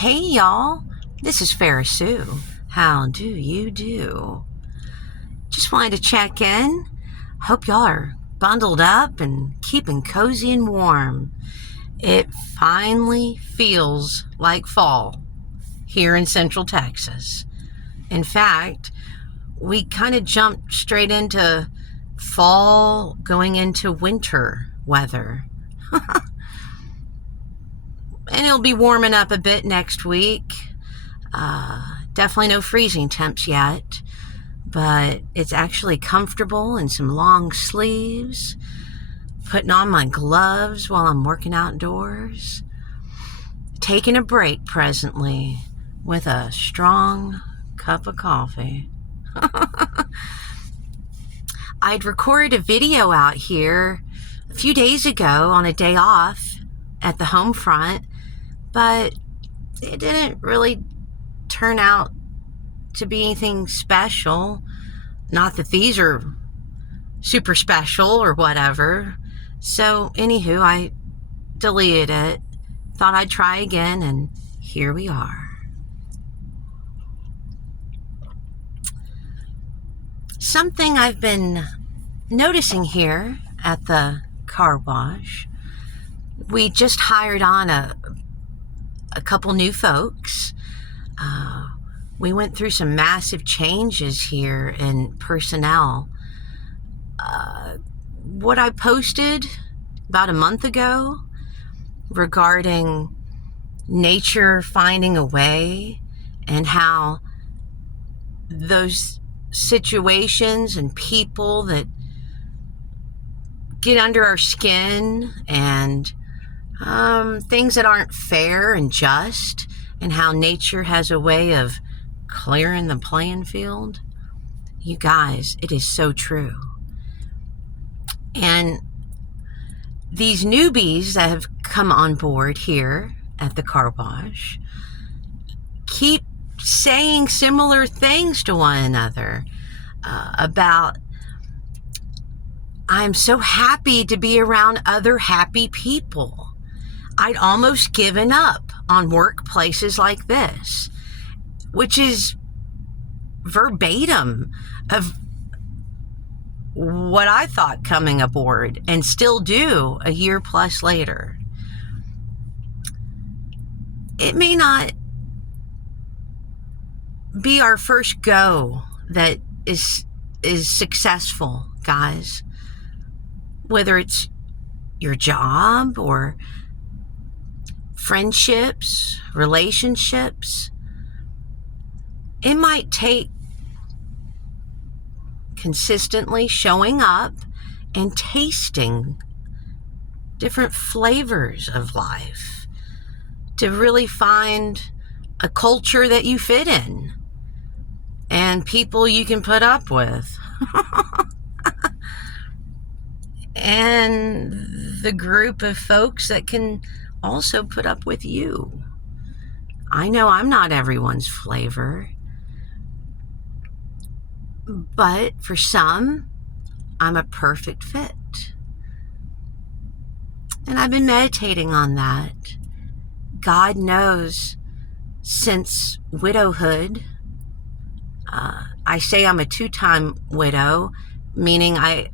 Hey y'all, this is Farrah Sue. How do you do? Just wanted to check in. Hope y'all are bundled up and keeping cozy and warm. It finally feels like fall here in Central Texas. In fact, we kind of jumped straight into fall going into winter weather. And it'll be warming up a bit next week. Definitely no freezing temps yet, but it's actually comfortable in some long sleeves, putting on my gloves while I'm working outdoors, taking a break presently with a strong cup of coffee. I'd recorded a video out here a few days ago on a day off at the home front, but it didn't really turn out to be anything special. Not that these are super special or whatever. So anywho, I deleted it. Thought I'd try again, and here we are. Something I've been noticing here at the car wash, we just hired on a couple new folks. We went through some massive changes here in personnel. What I posted about a month ago regarding nature finding a way and how those situations and people that get under our skin and things that aren't fair and just, and how nature has a way of clearing the playing field. You guys, it is so true. And these newbies that have come on board here at the car wash keep saying similar things to one another about, I'm so happy to be around other happy people. I'd almost given up on workplaces like this, which is verbatim of what I thought coming aboard and still do a year plus later. It may not be our first go that is successful, guys. Whether it's your job or friendships, relationships, it might take consistently showing up and tasting different flavors of life to really find a culture that you fit in and people you can put up with. And the group of folks that can also put up with you. I know I'm not everyone's flavor, but for some, I'm a perfect fit. And I've been meditating on that. God knows, since widowhood, I say I'm a 2-time widow, meaning I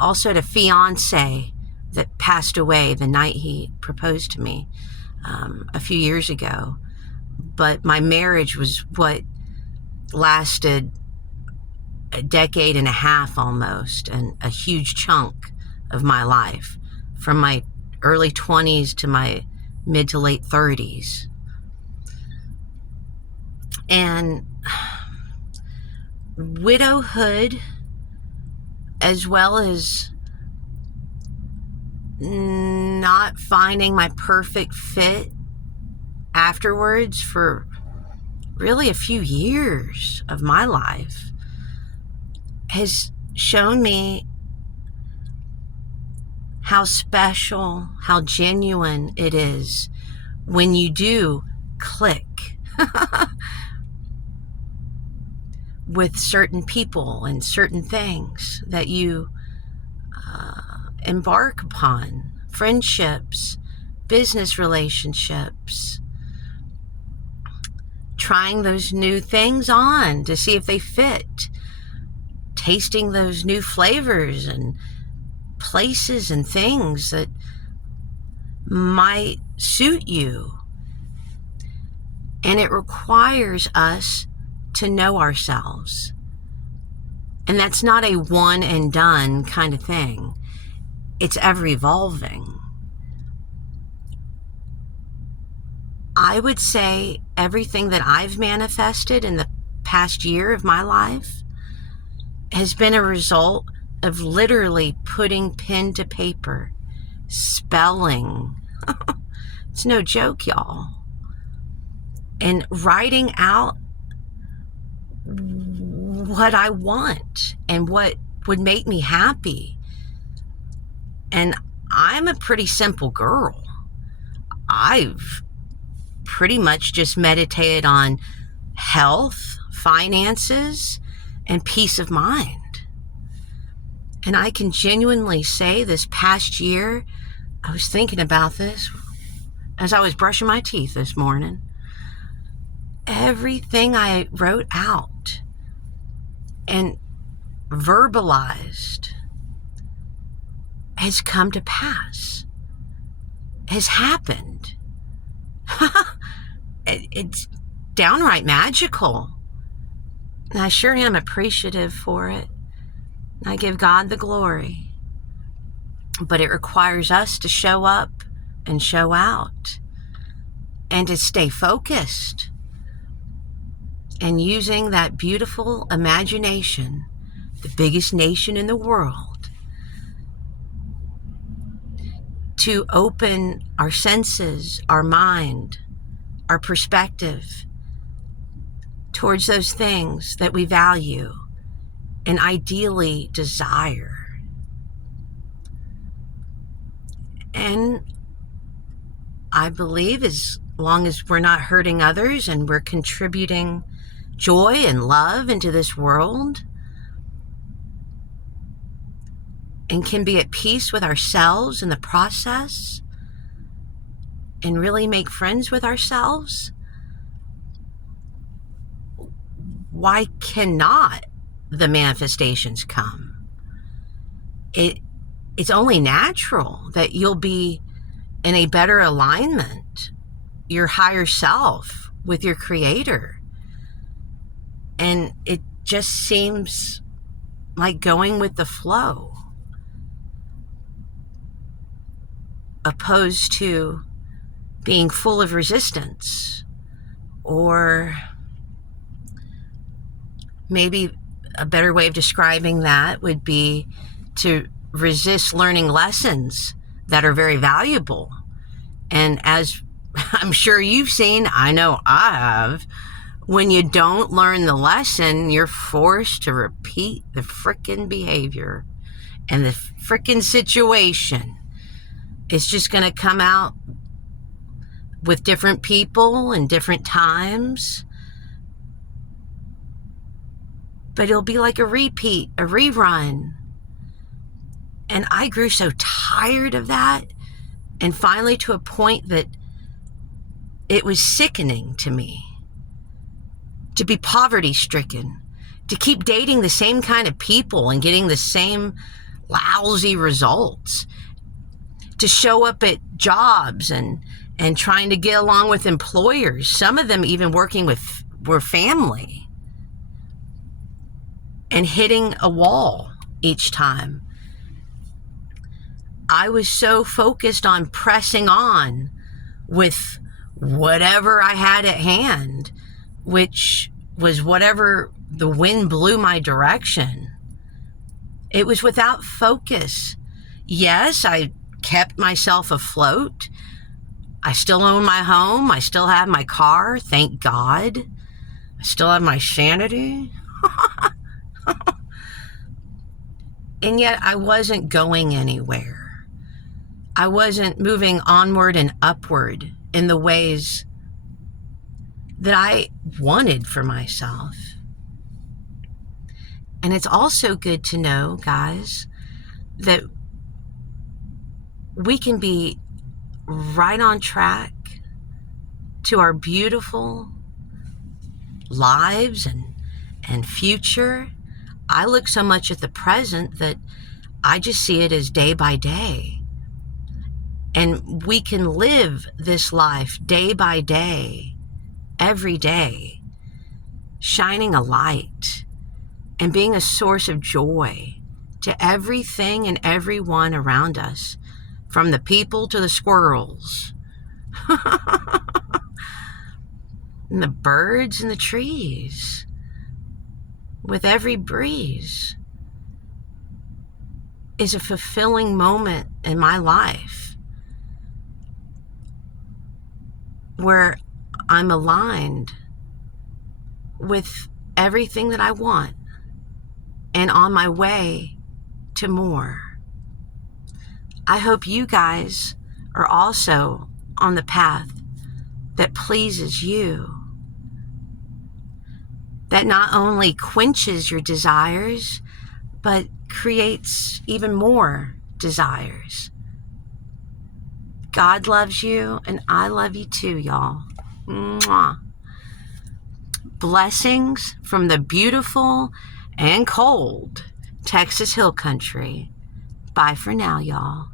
also had a fiance that passed away the night he proposed to me a few years ago. But my marriage was what lasted a decade and a half almost, and a huge chunk of my life, from my early 20s to my mid to late 30s. And widowhood, as well as not finding my perfect fit afterwards for really a few years of my life, has shown me how special, how genuine it is when you do click with certain people and certain things that you embark upon, friendships, business relationships, trying those new things on to see if they fit, tasting those new flavors and places and things that might suit you. And it requires us to know ourselves. And that's not a one and done kind of thing. It's ever evolving. I would say everything that I've manifested in the past year of my life has been a result of literally putting pen to paper, spelling. It's no joke, y'all. And writing out what I want and what would make me happy. And I'm a pretty simple girl. I've pretty much just meditated on health, finances, and peace of mind. And I can genuinely say this past year, I was thinking about this as I was brushing my teeth this morning. Everything I wrote out and verbalized has come to pass, has happened. It's downright magical. And I sure am appreciative for it. I give God the glory. But it requires us to show up and show out and to stay focused and using that beautiful imagination, the biggest nation in the world, to open our senses, our mind, our perspective towards those things that we value and ideally desire. And I believe as long as we're not hurting others and we're contributing joy and love into this world and can be at peace with ourselves in the process and really make friends with ourselves, why cannot the manifestations come? It's only natural that you'll be in a better alignment, your higher self, with your Creator. And it just seems like going with the flow, opposed to being full of resistance, or maybe a better way of describing that would be to resist learning lessons that are very valuable. And as I'm sure you've seen, I know I have, when you don't learn the lesson, you're forced to repeat the frickin' behavior and the frickin' situation. It's just going to come out with different people and different times. But it'll be like a repeat, a rerun. And I grew so tired of that, and finally to a point that it was sickening to me to be poverty-stricken, to keep dating the same kind of people and getting the same lousy results, to show up at jobs and trying to get along with employers, some of them even working with were family, and hitting a wall each time. I was so focused on pressing on with whatever I had at hand, which was whatever the wind blew my direction. It was without focus. Yes, I kept myself afloat. I still own my home. I still have my car, thank God. I still have my sanity. And yet I wasn't going anywhere. I wasn't moving onward and upward in the ways that I wanted for myself. And it's also good to know, guys, that we can be right on track to our beautiful, lives and future. I look so much at the present that I just see it as day by day. And we can live this life day by day, every day, shining a light and being a source of joy to everything and everyone around us, from the people to the squirrels, and the birds and the trees, with every breeze, is a fulfilling moment in my life where I'm aligned with everything that I want and on my way to more. I hope you guys are also on the path that pleases you, that not only quenches your desires, but creates even more desires. God loves you, and I love you too, y'all. Mwah. Blessings from the beautiful and cold Texas Hill Country. Bye for now, y'all.